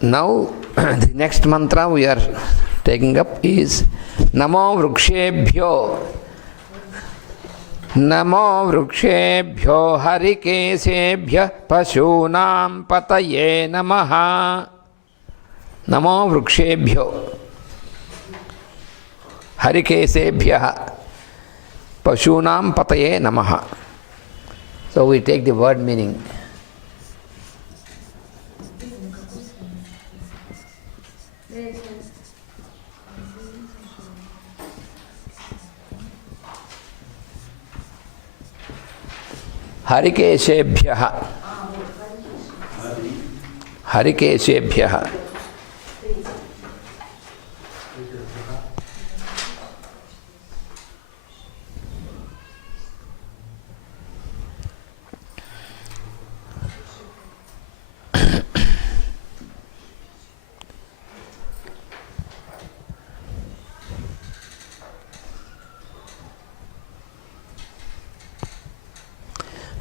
now the next mantra we are taking up is Namo Vrukshebhyo. Namo Vrukshebhyo Harikesebhya Pashunam Pataye Namaha. Namo Vrukshebhyo Harikesebhya Pashunam Pataye Namaha. So we take the word meaning. Harikesebhya. Harikesebhya.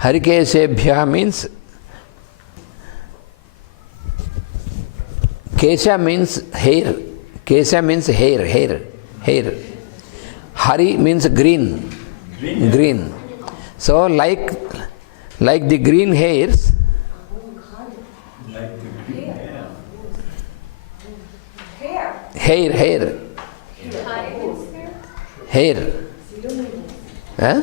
Harikesebhya means Kesha means hair. Kesha means hair. Hari means green. Green. So like the green hairs, hair. Huh?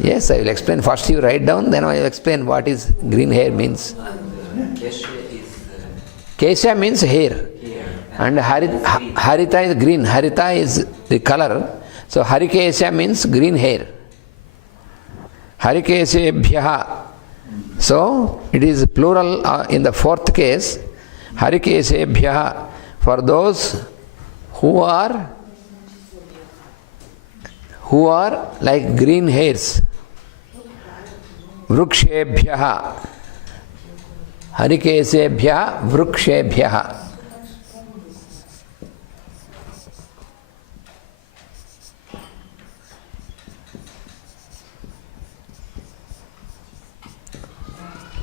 Yes, I will explain. First you write down, then I will explain what is green hair means. Kesha means hair. And Harita is green. Harita is the color. So Harikesha means green hair. Harikesebhya. So it is plural in the fourth case. Harikesebhya, for those who are like green hairs. Vrukshebhya. Harikesebhya vrukshebhya.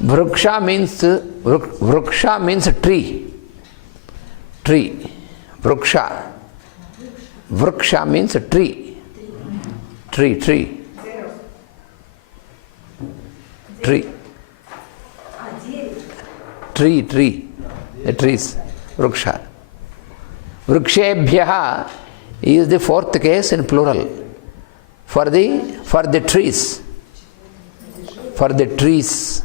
Vruksha means tree. Tree. Vruksha. Vruksha means tree. Tree. The trees. Vruksha. Vrukshebhya is the fourth case in plural. For the trees. For the trees.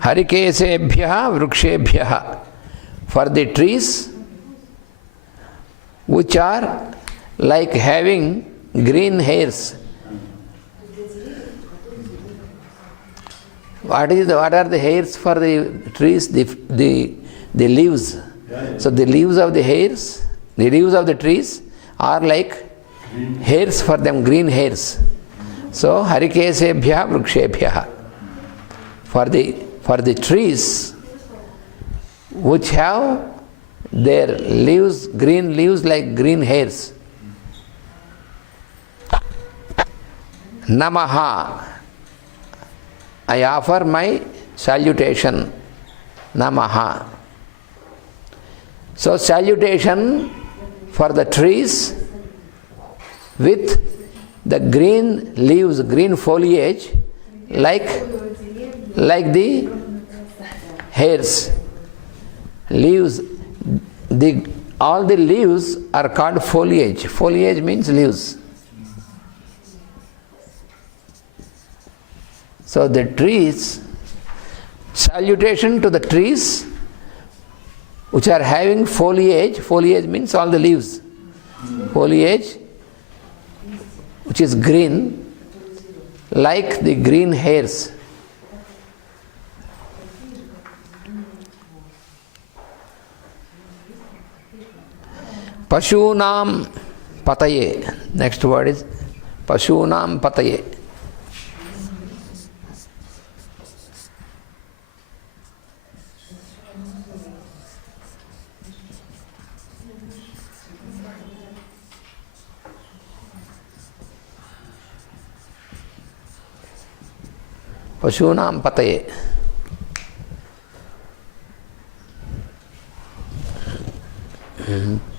Harikesebhya vrukshebhya. For the trees which are like having green hairs. What are the hairs for the trees? The leaves. So the leaves of the hairs, the leaves of the trees are like hairs for them, green hairs. So Harikesebhya vrukshebhya. For the trees which have their leaves, green leaves like green hairs. Namaha. I offer my salutation. Namaha. So salutation for the trees with the green leaves, green foliage like the hairs. Leaves. All the leaves are called foliage. Foliage means leaves. So the trees, salutation to the trees which are having foliage. Foliage means all the leaves. Foliage which is green, like the green hairs. Pashunam pataye. Next word is Pashunam pataye. Pashunam pataye.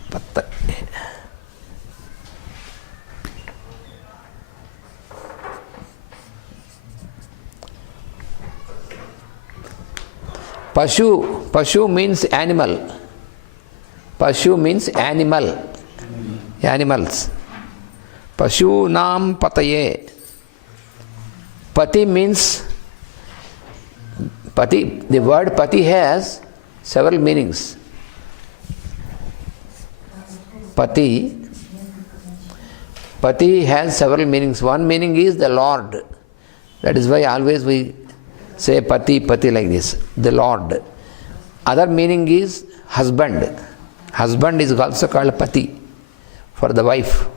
Pataye. Pashu means animal. Pashu means animal. Animals. Pashunam pataye. Pati means pati. The word pati has several meanings. Pati has several meanings. One meaning is the Lord. That is why always we say pati like this, the Lord. Other meaning is husband. Husband is also called pati for the wife.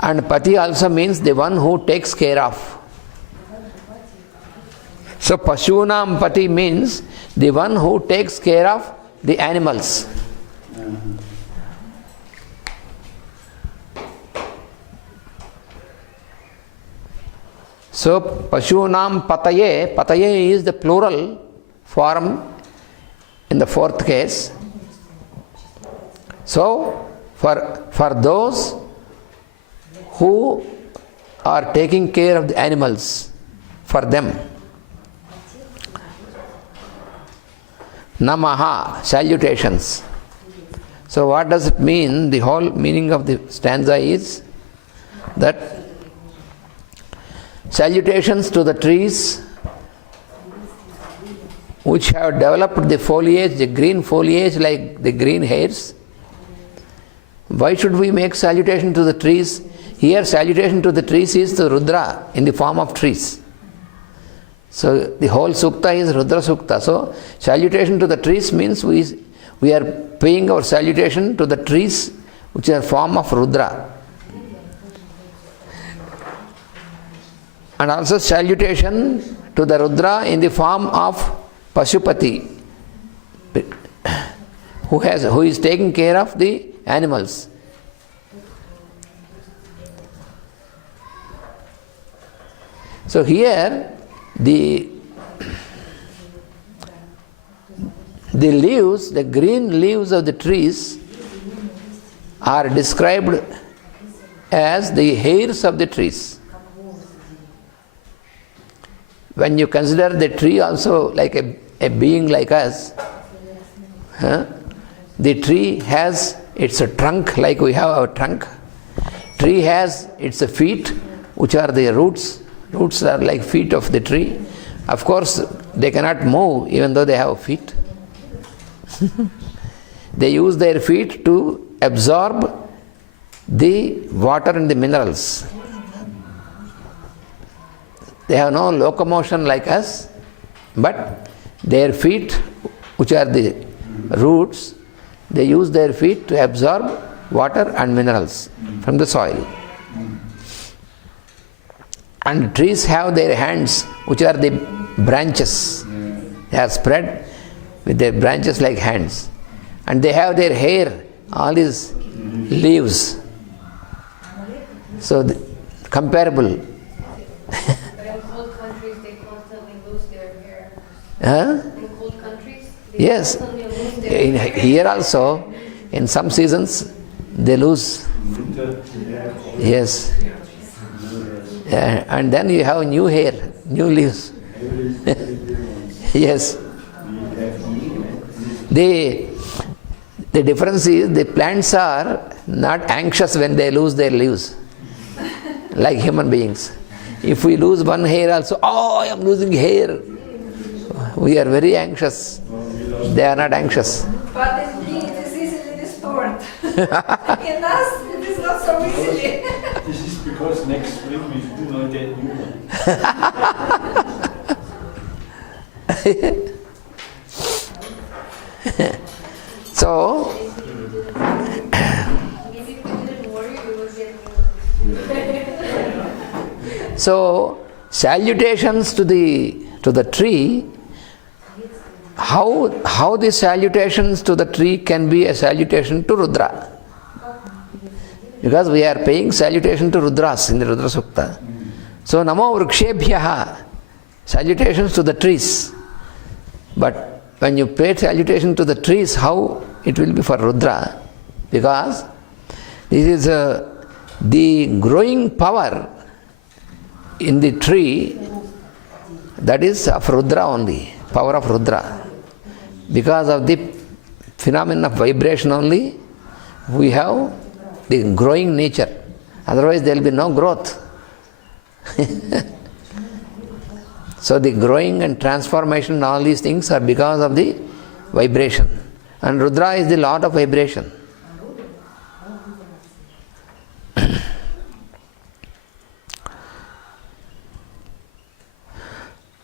And pati also means the one who takes care of. So Pashunam pati means the one who takes care of the animals. So Pashunam pataye, pataye is the plural form in the fourth case. So for those who are taking care of the animals, for them. Namaha, salutations. So what does it mean? The whole meaning of the stanza is that salutations to the trees which have developed the foliage, the green foliage like the green hairs. Why should we make salutation to the trees? Here salutation to the trees is the Rudra in the form of trees. So the whole sukta is Rudrasukta. So salutation to the trees means we are paying our salutation to the trees which are form of Rudra. And also salutation to the Rudra in the form of Pashupati, who is taking care of the animals. So here the leaves, the green leaves of the trees are described as the hairs of the trees. When you consider the tree also like a being like us, the tree has its trunk like we have our trunk. Tree has its feet which are the roots. Roots are like feet of the tree. Of course, they cannot move even though they have feet. They use their feet to absorb the water and the minerals. They have no locomotion like us, but their feet, which are the roots, they use their feet to absorb water and minerals from the soil. And trees have their hands, which are the branches. They are spread with their branches like hands. And they have their hair, all these leaves. So comparable. Huh? In cold countries? Yes. Here also, in some seasons, they lose. Yes. And then you have new hair, new leaves. Yes. The difference is the plants are not anxious when they lose their leaves, like human beings. If we lose one hair also, oh, I am losing hair. We are very anxious. They are not anxious. But in being, it is easily restored. In us, it is not so easily. This is because next spring we do not get new one. So, Maybe if we didn't worry, we would get new ones. so salutations to the tree. How the salutations to the tree can be a salutation to Rudra? Because we are paying salutation to Rudras in the Rudrasukta. So Namo Vrukshebhyaha, salutations to the trees. But when you pay salutation to the trees, how it will be for Rudra? Because this is the growing power in the tree, that is of Rudra only, power of Rudra. Because of the phenomenon of vibration only, we have the growing nature. Otherwise there will be no growth. So the growing and transformation, all these things are because of the vibration. And Rudra is the lord of vibration.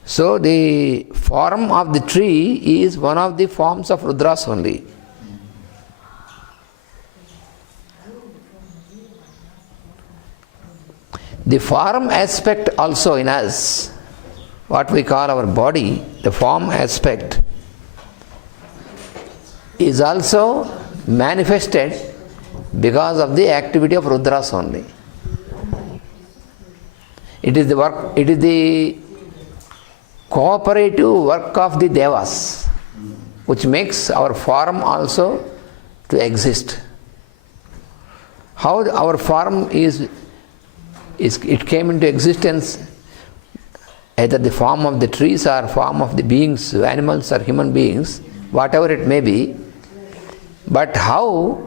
So the form of the tree is one of the forms of Rudras only. The form aspect also in us, what we call our body, the form aspect, is also manifested because of the activity of Rudras only. It is the work, it is the cooperative work of the Devas which makes our form also to exist. How our form is it came into existence, either the form of the trees or form of the beings, animals or human beings, whatever it may be, but how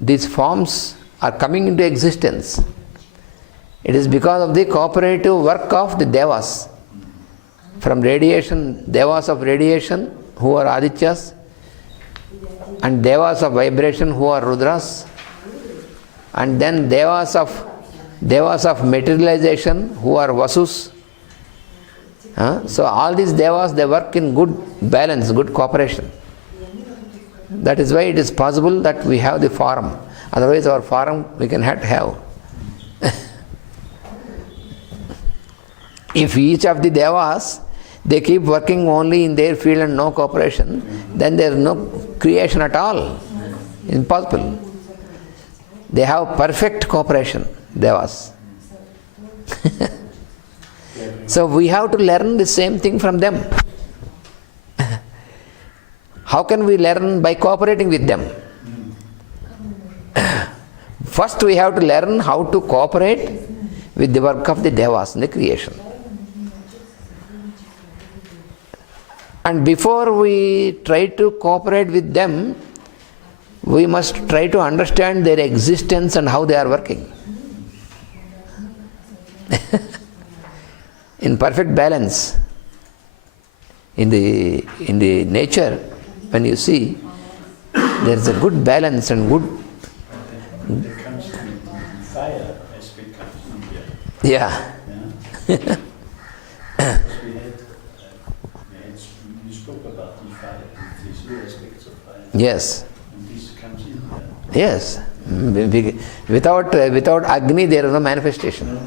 these forms are coming into existence, it is because of the cooperative work of the Devas. From radiation, Devas of radiation who are Adityas, and Devas of vibration who are Rudras, and then Devas of materialization who are Vasus. So all these Devas, they work in good balance, good cooperation. That is why it is possible that we have the form. Otherwise our form we cannot have. If each of the Devas, they keep working only in their field and no cooperation, then there is no creation at all. Impossible. They have perfect cooperation, Devas. So we have to learn the same thing from them. How can we learn? By cooperating with them. First we have to learn how to cooperate with the work of the Devas in the creation. And before we try to cooperate with them, we must try to understand their existence and how they are working. In perfect balance. In the nature, when you see, there is a good balance and good. There comes the fire aspect comes in here. Yeah. Because we spoke about the fire, these two aspects of fire. Yes. And this comes in here. Yes. Without Agni there is no manifestation.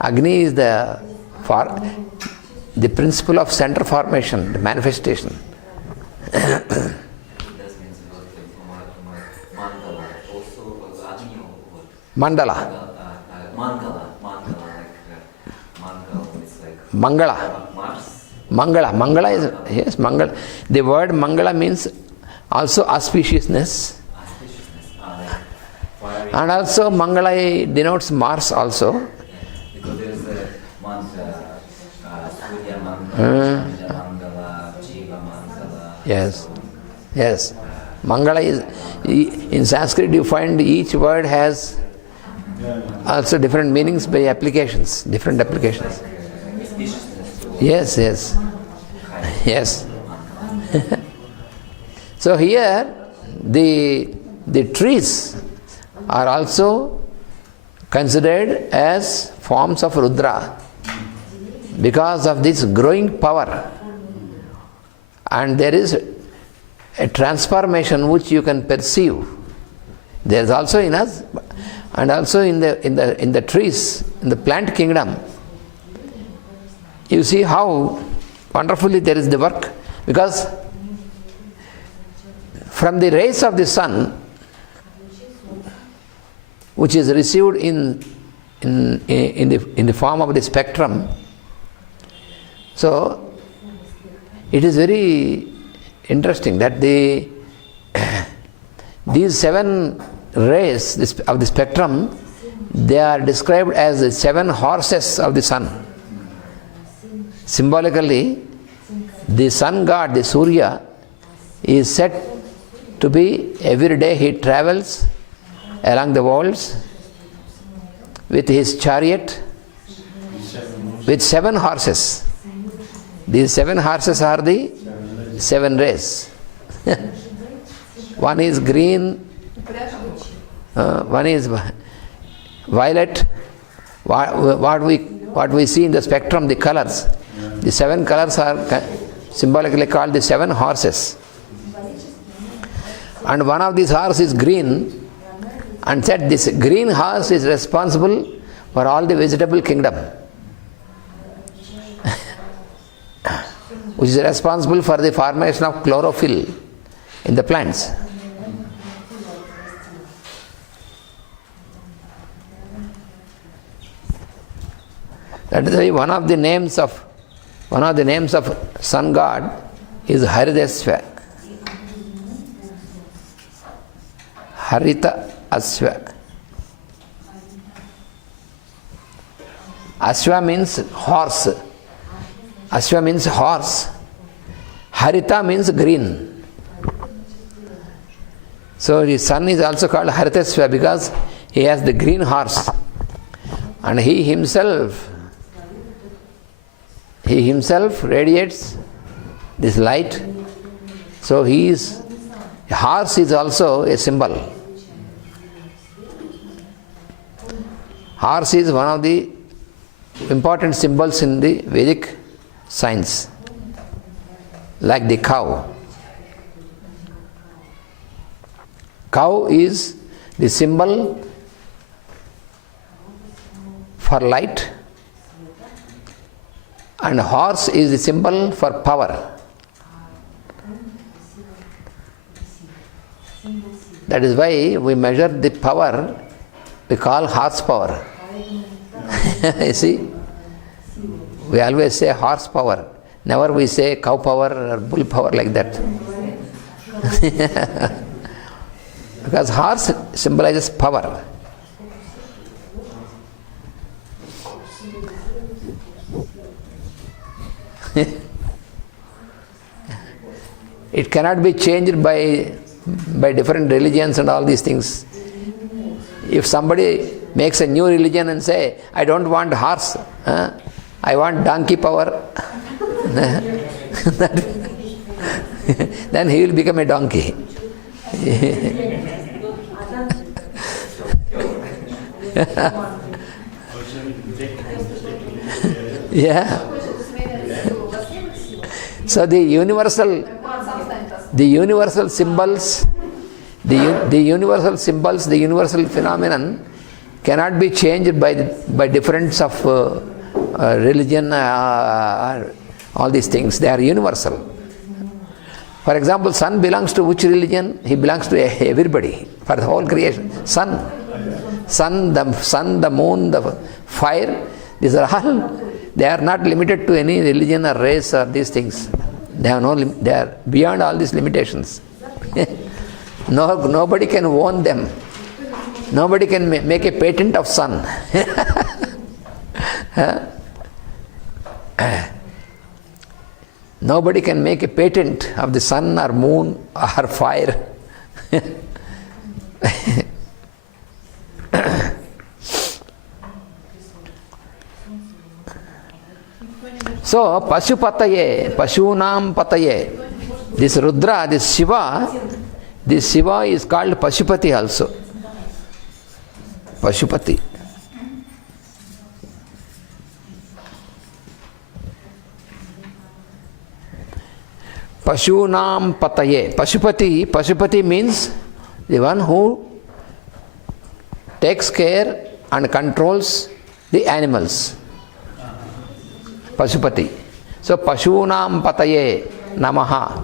Agni is the principle of center formation, the manifestation. Mandala. Mangala. Mangala is, yes, Mangala. The word Mangala means also auspiciousness. And also Mangala denotes Mars also. Because there is a mantra, Surya Mangala, Mangala, Jiva Mangala. Yes. Yes. Mangala is, in Sanskrit you find each word has also different meanings by applications, different applications. Yes, yes. Yes. So here the trees are also considered as forms of Rudra because of this growing power. And there is a transformation which you can perceive. There is also in us and also in the trees, in the plant kingdom. You see how wonderfully there is the work, because from the rays of the sun, which is received in the form of the spectrum, So, it is very interesting that these 7 rays of the spectrum, they are described as the 7 horses of the sun. Symbolically, the sun god, the Surya, is said to be, every day he travels along the worlds with his chariot with 7 horses. These 7 horses are the 7 rays. One is green, one is violet. What we see in the spectrum, the colors. The 7 colors are symbolically called the 7 horses. And one of these horses is green, and said this green horse is responsible for all the vegetable kingdom, which is responsible for the formation of chlorophyll in the plants. That is why one of the names of sun god is Haridasva. Harita Asva. Asva means horse. Asva means horse. Harita means green. So the sun is also called Haritasva because he has the green horse. And he himself radiates this light. So horse is also a symbol. Horse is one of the important symbols in the Vedic science, like the cow. Cow is the symbol for light, and horse is the symbol for power. That is why we measure the power, we call horsepower. You see, we always say horsepower. Never we say cow power or bull power like that. Because horse symbolizes power. It cannot be changed by different religions and all these things. If somebody makes a new religion and say, I don't want horse, I want donkey power, then he will become a donkey. Yeah. So the universal symbols, the universal phenomenon cannot be changed by difference of religion or all these things. They are universal. For example, sun belongs to which religion? He belongs to everybody, for the whole creation. Sun, the moon, the fire, these are all, they are not limited to any religion or race or these things. They are beyond all these limitations. Nobody can own them. Nobody can make a patent of sun. Nobody can make a patent of the sun or moon or fire. So, Pashupataye, Pashunam Pataye. This Rudra, this Shiva is called Pashupati also. Pashupati. Pashunam Pataye. Pashupati means the one who takes care and controls the animals. Pashupati. So, Pashunam Pataye Namaha.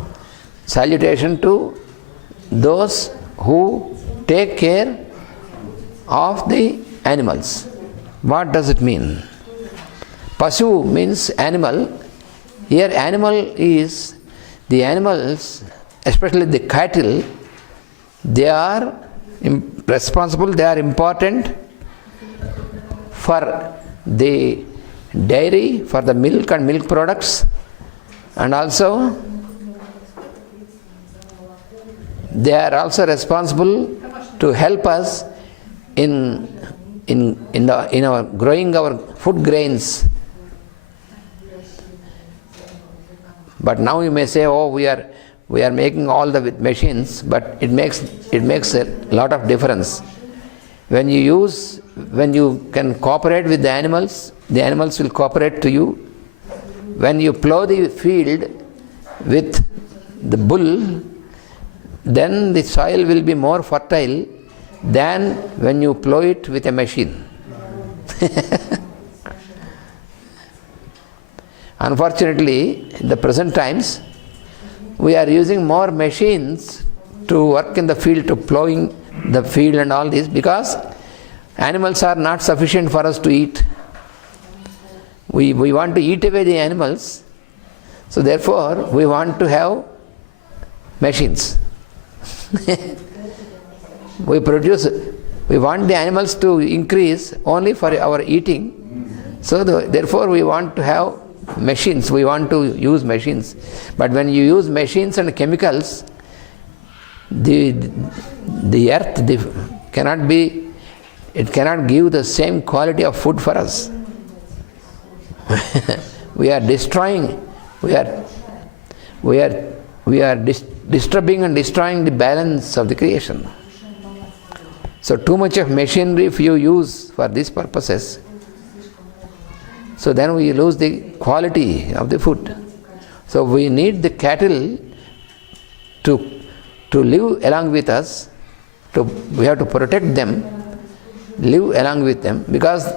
Salutation to those who take care of the animals. What does it mean? Pashu means animal. Here the animals, especially the cattle, they are responsible, they are important for the dairy, for the milk and milk products, and also they are also responsible to help us in our growing our food grains. But now you may say, oh, we are making all the machines, but it makes a lot of difference. When you can cooperate with the animals will cooperate to you. When you plow the field with the bull, then the soil will be more fertile than when you plow it with a machine. Unfortunately, in the present times, we are using more machines to work in the field, to plowing the field and all this, because animals are not sufficient for us to eat. We want to eat away the animals, so therefore we want to have machines. We want the animals to increase only for our eating, so therefore we want to have machines, we want to use machines. But when you use machines and chemicals, the earth cannot give the same quality of food for us. We are disturbing and destroying the balance of the creation. So too much of machinery if you use for these purposes, so then we lose the quality of the food. So we need the cattle to live along with us. We have to protect them, live along with them, because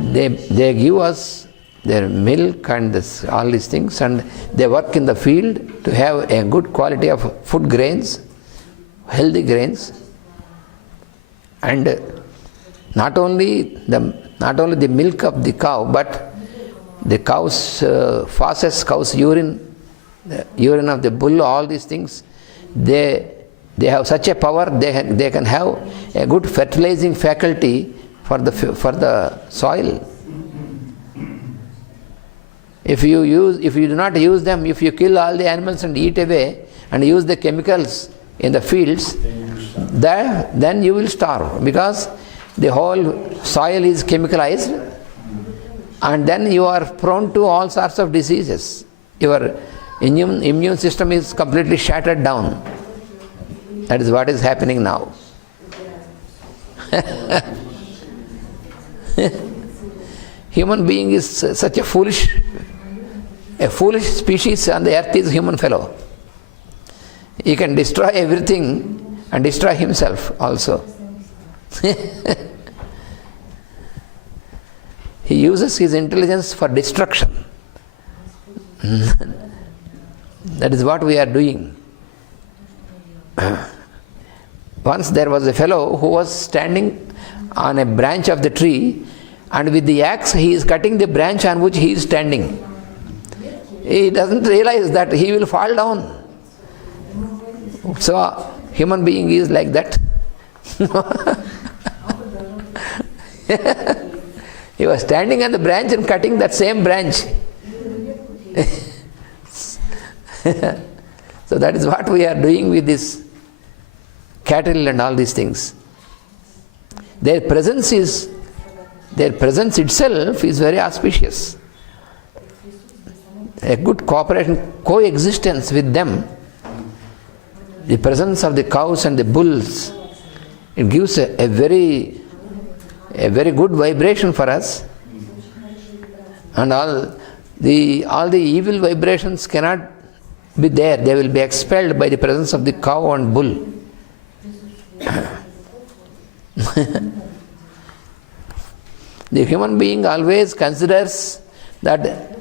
they give us their milk and all these things, and they work in the field to have a good quality of food grains, healthy grains, and not only the milk of the cow, but the cow's feces, cow's urine, the urine of the bull, all these things, they have such a power. They can have a good fertilizing faculty for the soil. If you do not use them, if you kill all the animals and eat away and use the chemicals in the fields, then you will starve, because the whole soil is chemicalized, and then you are prone to all sorts of diseases. Your immune system is completely shattered down. That is what is happening now. Human being is such a foolish species on the earth is human fellow. He can destroy everything and destroy himself also. He uses his intelligence for destruction. That is what we are doing. Once there was a fellow who was standing on a branch of the tree, and with the axe he is cutting the branch on which he is standing. He doesn't realize that he will fall down. So human being is like that. He was standing on the branch and cutting that same branch. So that is what we are doing with this cattle and all these things. Their presence itself is very auspicious. A good cooperation, coexistence with them, the presence of the cows and the bulls, it gives a very good vibration for us, and all the evil vibrations cannot be there. They will be expelled by the presence of the cow and bull. The human being always considers that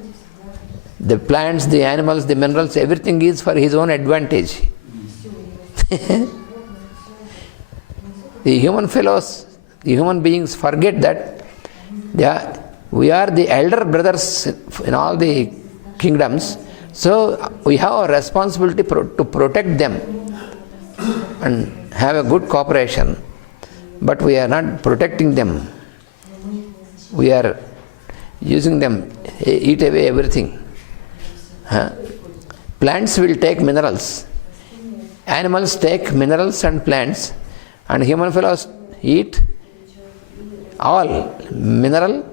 the plants, the animals, the minerals, everything is for his own advantage. The human beings forget that we are the elder brothers in all the kingdoms. So we have a responsibility to protect them and have a good cooperation. But we are not protecting them. We are using them, eat away everything. Huh? Plants will take minerals. Animals take minerals and plants, and human fellows eat all mineral,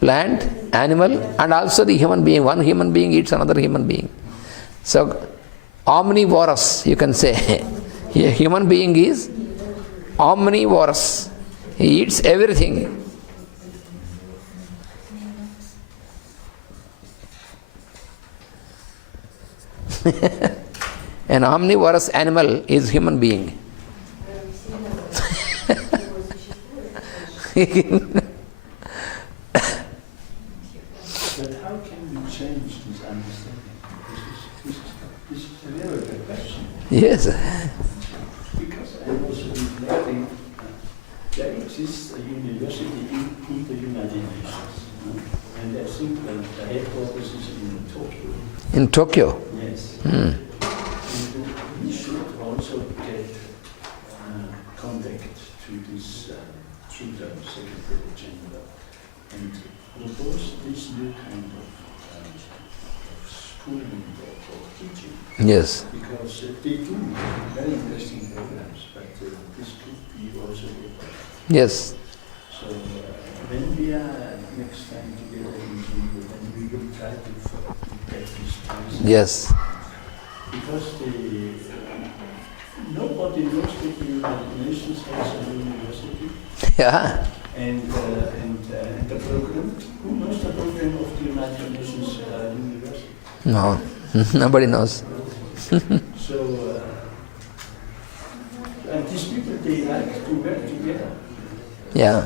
plant, animal, and also the human being. One human being eats another human being. So omnivorous, you can say. A human being is omnivorous. He eats everything. An omnivorous animal is human being. But how can we change this understanding? This is a very good question. Yes. Because I was reflecting, there exists a university in the United Nations. And I think the headquarters is in Tokyo. In Tokyo. Yes. Hmm. We should also get contact to this Sudan Secretary General and propose this new kind of schooling or teaching. Yes. Because they do very interesting programs, but this could be also good. Yes. So when we are next time together in Geneva, then we will try to get this place. Yes. Because nobody knows that the United Nations has a university. Yeah. And the program, who knows the program of the United Nations university? No. Nobody knows. So, and these people, they like to work together. Yeah.